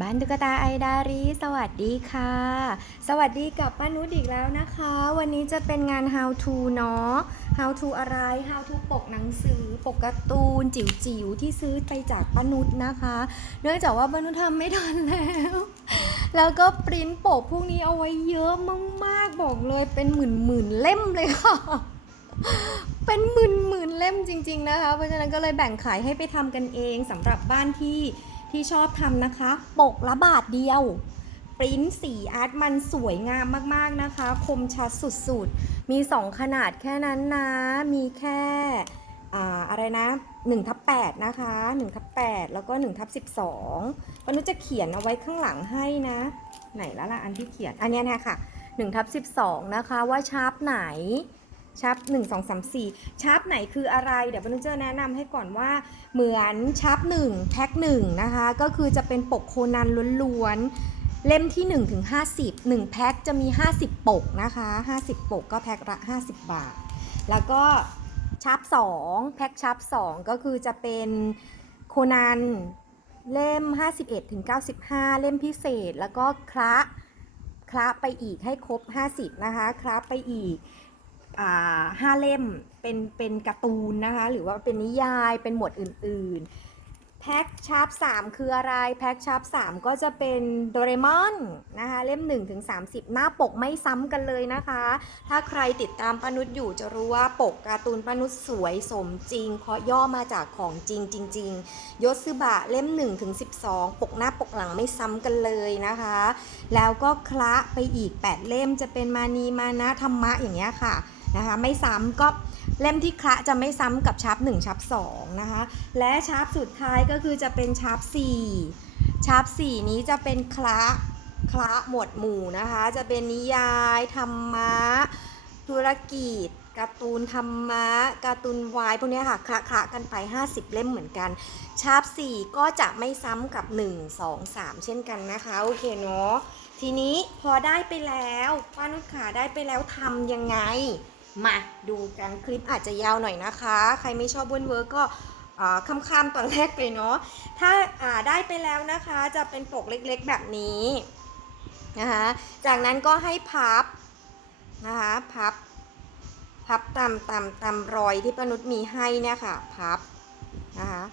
บ้านตุ๊กตาไอดารีสวัสดีค่ะ สวัสดีกับป้านุชอีกแล้วนะคะ วันนี้จะเป็นงาน how to เนาะ how to อะไร how to ปกหนังสือ ปกการ์ตูนจิ๋วๆที่ซื้อไปจากป้านุชนะคะ เนื่องจากว่าป้านุชทำไม่ทันแล้ว แล้วก็ปริ้นปกพวกนี้เอาไว้เยอะมากๆบอกเลยเป็นหมื่นๆเล่มเลยค่ะเป็นหมื่นหมื่นเล่มจริง ๆนะคะ เพราะฉะนั้นก็เลยแบ่งขายให้ไปทำกันเองสำหรับบ้านที่ ที่ชอบทำนะคะ ปกละบาทเดียวปริ้นสีอาร์ตมันสวยงามมากๆนะคะ คมชัดสุดๆ มี 2 ขนาดแค่นั้นนะ มีแค่ออะไรนะ1ทับ8นะคะ1ทับ8แล้วก็1ทับ12ปนุจะเขียนเอาไว้ข้างหลังให้นะ ไหนแล้วล่ะอันที่เขียน อันนี้นะค่ะ1ทับ12 นะคะว่าชาร์ปไหน ชาร์ป1 2 3 4ชาร์ปไหนคืออะไร เดี๋ยวปนุชจะแนะนำให้ก่อนว่าเหมือนชาร์ป1แพ็ค1นะคะ ก็คือจะเป็นปกโคนันล้วนๆ เล่มที่ 1 ถึง 50 1 แพ็คจะมี 50 ปกนะคะ 50 ปกก็แพ็คละ 50 บาท แล้วก็ชาร์ป2แพ็คชาร์ป2ก็คือจะเป็นโคนันเล่ม 51ถึง95 เล่มพิเศษ แล้วก็คละคละไปอีกให้ครบ 50 นะคะคละไปอีก ห้าเล่มเป็นเป็นการ์ตูนนะคะ หรือว่าเป็นนิยายเป็นหมวดอื่น ๆ แพ็คชาร์ป3คืออะไร แพ็คชาร์ป3ก็จะเป็นโดเรมอนนะคะเล่ม1ถึง30หน้าปกไม่ซ้ำกันเลยนะคะ ถ้าใครติดตามปานุษย์อยู่จะรู้ว่าปกการ์ตูนปานุษย์สวยสมจริง เพราะย่อมาจากของจริงจริงๆยศซึบะเล่ม1ถึง12ปกหน้าปกหลังไม่ซ้ำกันเลยนะคะ แล้วก็คละไปอีก 8 เล่มจะเป็นมานีมานะธรรมะอย่างเงี้ยค่ะ นะคะไม่ซ้ำก็เล่มที่คละจะไม่ซ้ำกับชาร์ป1ชาร์ป2นะคะและชาร์ปสุดท้ายก็คือจะเป็นชาร์ป4ชาร์ป4นี้จะเป็นคละคละหมวดหมู่นะคะจะเป็นนิยายธรรมะธุรกิจการ์ตูนธรรมะการ์ตูนวายพวกนี้ค่ะคละคละกันไป 50 เล่มเหมือนกัน ชาร์ป4ก็จะไม่ซ้ำกับ 1 2 3 เช่นกันนะคะโอเคเนาะทีนี้พอได้ไปแล้วป้านุชขาได้ไปแล้วทำยังไง มาดูกันคลิปอาจจะยาวหน่อยนะคะ ใครไม่ชอบวนเวิร์กก็อ่าค้ำๆตอนแรกไปเนาะถ้าาได้ไปแล้วนะคะจะเป็นปกเล็กๆแบบนี้นะคะจากนั้นก็ให้พับนะคะพับพับตามตามตามรอยที่ป้านุชมีให้เนี่ยค่ะพับนะคะ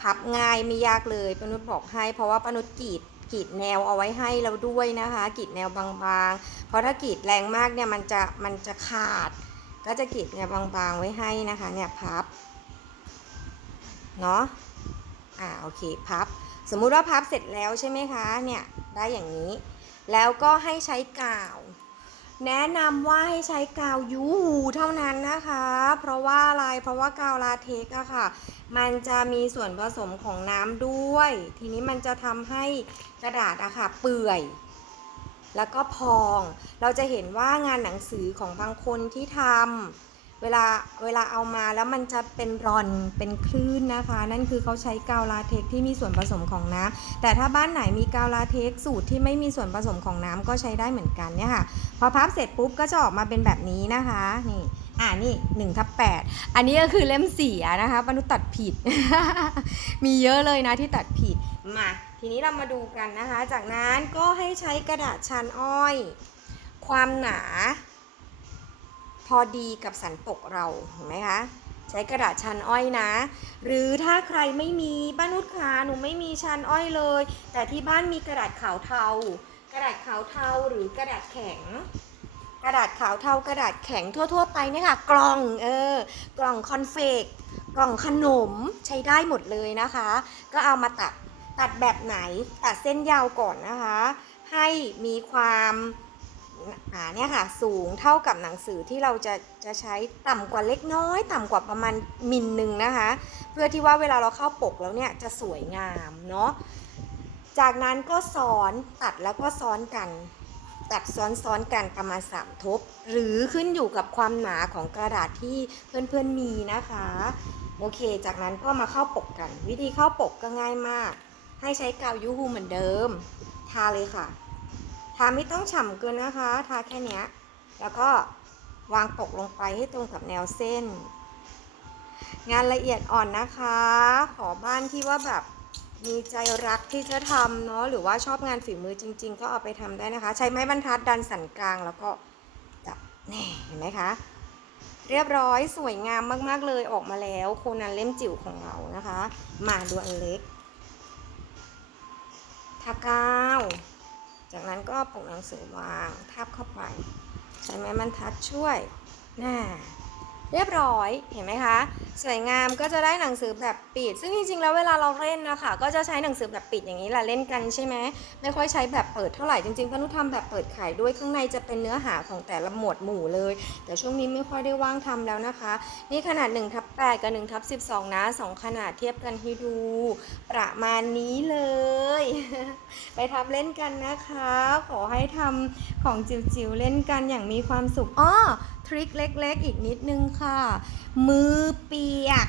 พับง่ายไม่ยากเลยป้านุชบอกให้เพราะว่าป้านุชกรีด กรีดแนวเอาไว้ให้เราด้วยนะคะกรีดแนวบางๆ เพราะถ้ากรีดแรงมากเนี่ยมันจะมันจะขาด ก็จะกรีดแนวบางๆไว้ให้นะคะเนี่ยพับเนาะอ่าโอเคพับ สมมุติว่าพับเสร็จแล้วใช่ไหมคะเนี่ยได้อย่างนี้ แล้วก็ให้ใช้กาว แนะนำว่าให้ใช้กาวยูหูเท่านั้นนะคะ เพราะว่าอะไร เพราะว่ากาวลาเทกอะค่ะ มันจะมีส่วนผสมของน้ำด้วย ทีนี้มันจะทำให้กระดาษอะค่ะเปื่อย แล้วก็พอง เราจะเห็นว่างานหนังสือของบางคนที่ทำ เวลาเวลาเอามาแล้วมันจะเป็นรอนเป็นคลื่นนะคะ นั่นคือเขาใช้กาวลาเทกที่มีส่วนผสมของน้ำแต่ถ้าบ้านไหนมีกาวลาเทกสูตรที่ไม่มีส่วนผสมของน้ำก็ใช้ได้เหมือนกันเนี่ยค่ะพอพับเสร็จปุ๊บก็จะออกมาเป็นแบบนี้นะคะนี่อ่านี่1ทับ8อันนี้ก็คือเล่มเสียนะคะปนุตัดผิด มีเยอะเลยนะที่ตัดผิดมาทีนี้เรามาดูกันนะคะ จากนั้นก็ให้ใช้กระดาษชานอ้อย ความหนา พอดีกับสันปกเราเห็นไหมคะใช้กระดาษชันอ้อยนะ หรือถ้าใครไม่มีบ้านนุชขาหนูไม่มีชันอ้อยเลย แต่ที่บ้านมีกระดาษขาวเทา กระดาษขาวเทาหรือกระดาษแข็ง กระดาษขาวเทากระดาษแข็งทั่ว ๆ ไปเนี่ยค่ะ กล่องเออกล่องคอนเฟกกล่องขนมใช้ได้หมดเลยนะคะ ก็เอามาตัดตัดแบบไหนตัดเส้นยาวก่อนนะคะ ให้มีความ อ่าเนี่ยค่ะสูงเท่ากับหนังสือที่เราจะจะใช้ต่ำกว่าเล็กน้อย ต่ำกว่าประมาณมิลหนึ่งนะคะ เพื่อที่ว่าเวลาเราเข้าปกแล้วเนี่ยจะสวยงามเนาะจากนั้นก็ซ้อนตัดแล้วก็ซ้อนกัน ตัดซ้อนๆกันประมาณ3ทบ หรือขึ้นอยู่กับความหนาของกระดาษที่เพื่อนๆมีนะคะ โอเค จากนั้นก็มาเข้าปกกัน วิธีเข้าปกก็ง่ายมาก ให้ใช้กาวยูฮูเหมือนเดิม ทาเลยค่ะ ทาไม่ต้องฉ่ำเกินนะคะ ทาแค่เนี้ยแล้วก็วางปกลงไปให้ตรงกับแนวเส้น งานละเอียดอ่อนนะคะ ขอบ้านที่ว่าแบบมีใจรักที่จะทำเนาะหรือว่าชอบงานฝีมือจริง ๆ ก็เอาไปทำได้นะคะ ใช้ไม้บรรทัดดันสันกลางแล้วก็จับแน่เห็นไหมคะ เรียบร้อยสวยงามมากๆเลยออกมาแล้วโคนันเล่มจิ๋วของเรานะคะ มาดูอันเล็กทาก้าว จากนั้นก็ปกหนังสือวางทับเข้าไป ใช้ไม้บรรทัดช่วยน่า เรียบร้อยเห็นไหมคะ สวยงามก็จะได้หนังสือแบบปิด ซึ่งจริงๆ แล้วเวลาเราเล่นนะคะก็จะใช้หนังสือแบบปิดอย่างนี้แหละเล่นกันใช่ไหมไม่ค่อยใช้แบบเปิดเท่าไหร่จริงๆพนุทำแบบเปิดขายด้วยข้างในจะเป็นเนื้อหาของแต่ละหมวดหมู่เลย แต่ช่วงนี้ไม่ค่อยได้ว่างทำแล้วนะคะ นี่ขนาด1ทับ8กับ1ทับ12 นะ 2 ขนาดเทียบกันให้ดู ประมาณนี้เลย ไปทำเล่นกันนะคะ ขอให้ทำของจิ๋วๆเล่นกันอย่างมีความสุขอ้อ ทริคเล็กๆ อีกนิดนึงค่ะ มือเปียก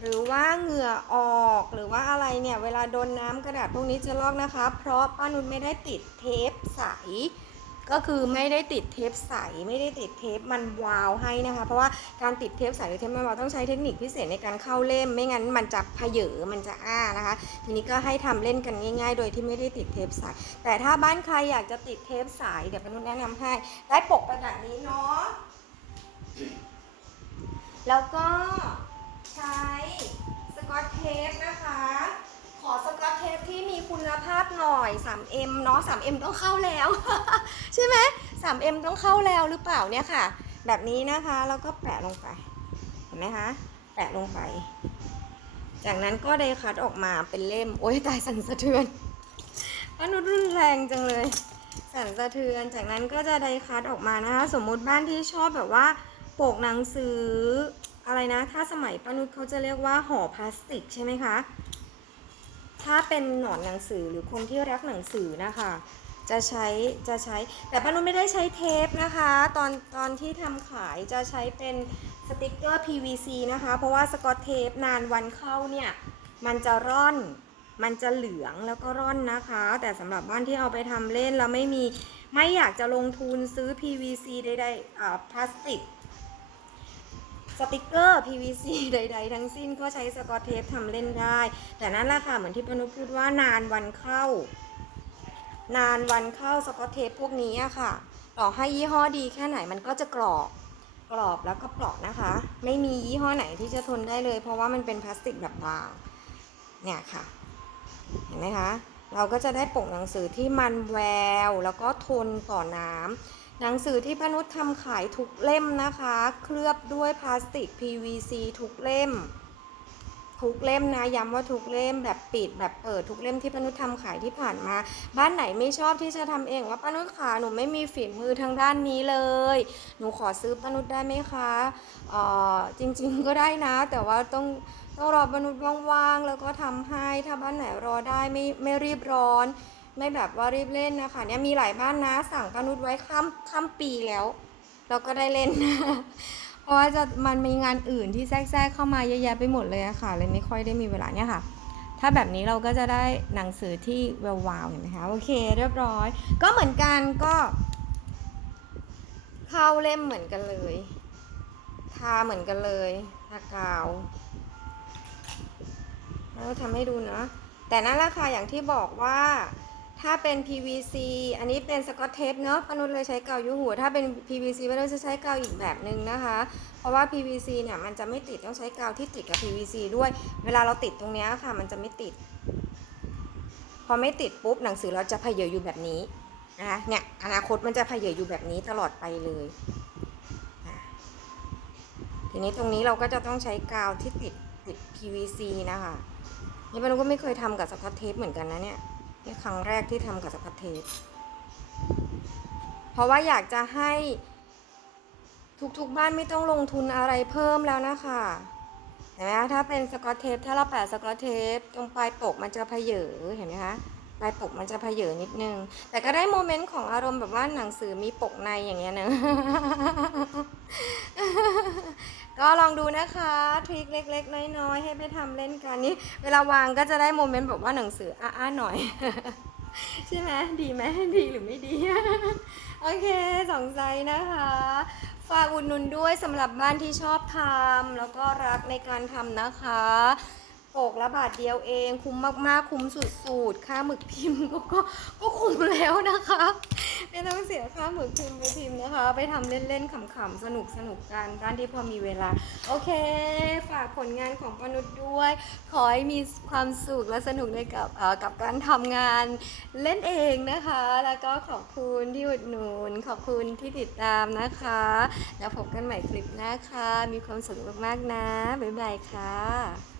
หรือว่าเหงื่อออกหรือว่าอะไรเนี่ย เวลาโดนน้ำกระดาษพวกนี้จะลอกนะคะ เพราะป้านุ่นไม่ได้ติดเทปใส ก็คือไม่ได้ติดเทปใสไม่ได้ติดเทปมันวาวให้นะคะ เพราะว่าการติดเทปใสหรือเทปมันวาวต้องใช้เทคนิคพิเศษในการเข้าเล่ม ไม่งั้นมันจะเพเยอมันจะอ้านะคะ ทีนี้ก็ให้ทำเล่นกันง่าย ๆ โดยที่ไม่ได้ติดเทปใสแต่ถ้าบ้านใครอยากจะติดเทปใสเดี๋ยวปนุแนะนำให้ได้ปกประดับนี้เนาะแล้วก็ใช้สกอตเทปนะคะ อสกอตเทปที่มีคุณภาพหน่อย 3M เนาะ 3M ต้องเข้าแล้ว ใช่ไหม 3M ต้องเข้าแล้วหรือเปล่าเนี่ยค่ะ แบบนี้นะคะแล้วก็แปะลงไปเห็นไหมคะแปะลงไป จากนั้นก็ได้คัดออกมาเป็นเล่ม โอ้ยตายสั่นสะเทือนอนุรุนแรงจังเลย สั่นสะเทือน จากนั้นก็จะได้คัดออกมานะคะ สมมุติบ้านที่ชอบแบบว่าปกหนังสืออะไรนะ ถ้าสมัยป้านุชเขาจะเรียกว่าห่อพลาสติกใช่ไหมคะ ถ้าเป็นหนอนหนังสือหรือคนที่รักหนังสือนะคะ จะใช้จะใช้แต่ป้านุชไม่ได้ใช้เทปนะคะ ตอนตอนที่ทำขายจะใช้เป็นสติกเกอร์ PVC นะคะ เพราะว่าสกอตเทปนานวันเข้าเนี่ย มันจะร่อนมันจะเหลืองแล้วก็ร่อนนะคะ แต่สำหรับบ้านที่เอาไปทำเล่นแล้วไม่มีไม่อยากจะลงทุนซื้อ PVC ใดๆอ่าพลาสติก สติกเกอร์ PVC ใด ๆ ทั้งสิ้นก็ใช้สกอตเทปทำเล่นได้ แต่นั่นแหละค่ะเหมือนที่ปนุพูดว่านานวันเข้า นานวันเข้าสกอตเทปพวกนี้อะค่ะ ต่อให้ยี่ห้อดีแค่ไหนมันก็จะกรอบกรอบแล้วก็เปราะนะคะ ไม่มียี่ห้อไหนที่จะทนได้เลย เพราะว่ามันเป็นพลาสติกแบบบางเนี่ยค่ะ เห็นไหมคะ เราก็จะได้ปกหนังสือที่มันแวว แล้วก็ทนต่อน้ำ หนังสือที่ป้านุชทำขายทุกเล่มนะคะ เคลือบด้วยพลาสติก PVC ทุกเล่ม ทุกเล่มนะย้ำว่าทุกเล่มแบบปิดแบบเปิดทุกเล่มที่ป้านุชทำขายที่ผ่านมา บ้านไหนไม่ชอบที่จะทำเองว่าป้านุชขาหนูไม่มีฝีมือทางด้านนี้เลย หนูขอซื้อป้านุชได้ไหมคะเอ่อจริง ๆก็ได้นะ แต่ว่าต้องต้องรอป้านุชว่างๆแล้วก็ทำให้ถ้าบ้านไหนรอได้ไม่ไม่รีบร้อน ไม่แบบว่ารีบเล่นนะคะเนี่ยมีหลายบ้านนะสั่งป้านุชไว้ข้ามข้ามปีแล้วเราก็ได้เล่นเพราะว่าจะมันมีงานอื่นที่แทรกเข้ามาเยอะแยะไปหมดเลยอะค่ะเลยไม่ค่อยได้มีเวลาเนี่ยค่ะ ถ้าแบบนี้เราก็จะได้หนังสือที่วววาวเห็นไหมคะโอเค เรียบร้อย ก็เหมือนกันก็ เข้าเล่มเหมือนกันเลยทาเหมือนกันเลยทากาวแล้วทำให้ดูนะแต่นั่นแหละค่ะอย่างที่บอกว่า ถ้าเป็น PVC อันนี้เป็นสกอตเทปเนาะปนุษเลยใช้กาวยูหัวถ้าเป็น PVC ปนุษจะใช้กาวอีกแบบหนึ่งนะคะ เพราะว่า PVC เนี่ยมันจะไม่ติดต้องใช้กาวที่ติดกับ PVC ด้วย เวลาเราติดตรงเนี้ยค่ะ มันจะไม่ติด พอไม่ติดปุ๊บหนังสือเราจะเพเยออยู่แบบนี้นะคะเนี่ยอนาคตมันจะเพเยออยู่แบบนี้ตลอดไปเลย ทีนี้ตรงนี้เราก็จะต้องใช้กาวที่ติดติด PVC นะคะนี่ปนุก็ไม่เคยทำกับสกอตเทปเหมือนกันนะเนี่ย นี่ครั้งแรกที่ทำกับสกอตเทปเพราะว่าอยากจะให้ทุกๆบ้านไม่ต้องลงทุนอะไรเพิ่มแล้วนะคะเห็นไหมคะถ้าเป็นสกอตเทปถ้าเราแปะสกอตเทปตรงปลายปกมันจะเพเยอเห็นไหมคะ ลายปกมันจะเพเยอนิดนึง แต่ก็ได้โมเมนต์ของอารมณ์แบบว่าหนังสือมีปกในอย่างเงี้ยเนอะก็ลองดูนะคะทริคเล็ก ๆ น้อยๆให้ไปทำเล่นกันนี่เวลาวางก็จะได้โมเมนต์แบบว่าหนังสืออ้าๆหน่อย ใช่ไหมดีไหมดีหรือไม่ดี โอเคสองไซส์นะคะฝากอุดหนุนด้วยสำหรับบ้านที่ชอบทำแล้วก็รักในการทำนะคะ ปกละบาทเดียวเอง คุ้มมากๆ คุ้มสุดๆ ค่าหมึกพิมพ์ก็ก็ก็คุ้มแล้วนะคะไม่ต้องเสียค่าหมึกพิมพ์ไปพิมพ์นะคะ ไปทำเล่นๆขำๆสนุกสนุกๆกันด้านที่พอมีเวลา โอเค ฝากผลงานของปนุษย์ด้วย ขอให้มีความสุขและสนุกในกับกับการทำงานเล่นเองนะคะ แล้วก็ขอบคุณที่อุดหนุน ขอบคุณที่ติดตามนะคะ แล้วพบกันใหม่คลิปหน้าค่ะ มีความสุขมากๆนะบ๊ายบายค่ะ